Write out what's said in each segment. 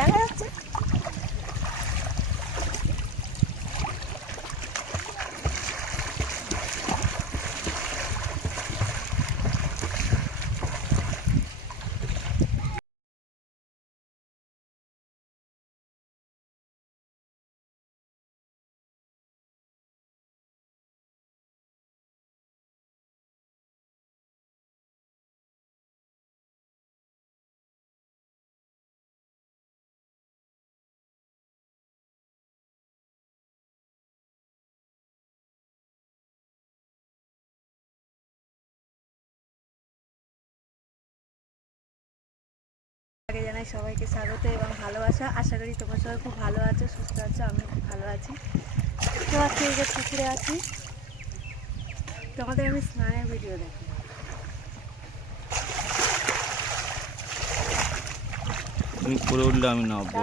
Gel hayatım. জানাই সবাইকে স্বাগত এবং ভালোবাসা। আশা করি তোমরা সবাই খুব ভালো আছো সুস্থ আছো আমি খুব ভালো আছি। দেখতে পাচ্ছি এই যে পুকুরে আছি তোমাদের আমি স্নানের ভিডিও দেখি। তুমি করে উঠলে আমি নামবো।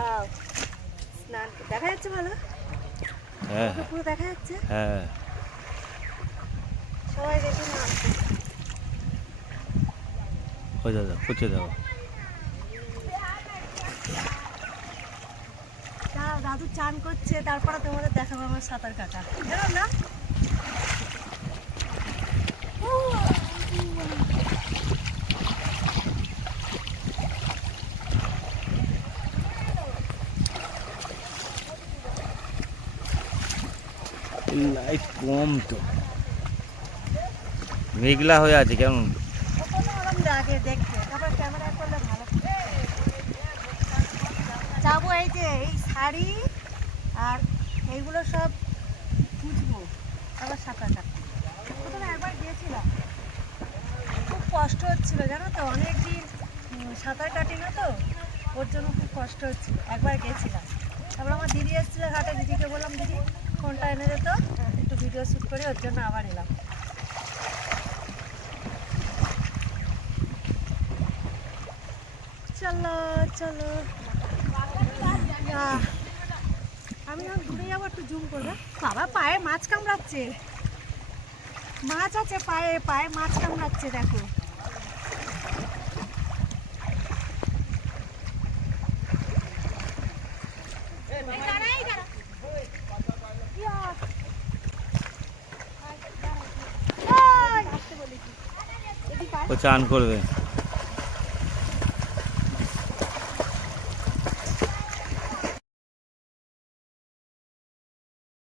স্নান দেখা যাচ্ছে ভালো? হ্যাঁ হ্যাঁ। পুরো দেখা যাচ্ছে? হ্যাঁ। সবাই দেখে না খোঁজা দাও খুঁজে দাও দাদু চান করছে তারপরে তোমাদের দেখাবো আমার সাঁতার কাটা। জানো না? লাইট কম তো। মেঘলা হয়ে আছে কেমন? দেখতে। তারপর ক্যামেরা করলে যাব এই যে এই শাড়ি আর এইগুলো সব খুঁজবো। আবার সাঁতার কাটতে। প্রথমে একবার গিয়েছিলাম। খুব কষ্ট হচ্ছিল, জানো তো? অনেক দিন সাঁতার কাটি না তো? ওর জন্য খুব কষ্ট হচ্ছিল। একবার গেছিলাম। তারপর আমার দিদি এসেছিল ঘাটে। দিদিকে বললাম, দিদি ফোনটা এনে যেত একটু ভিডিও শ্যুট করে ওর জন্য আবার এলাম। চলো চলো। আমি এখন ঘুরে যাব, একটু জুম করবে। বাবা, পায়ে মাছ কামড়াচ্ছে। মাছ আছে পায়ে পায়ে মাছ কামড়াচ্ছে, দেখো। ও চান করবে।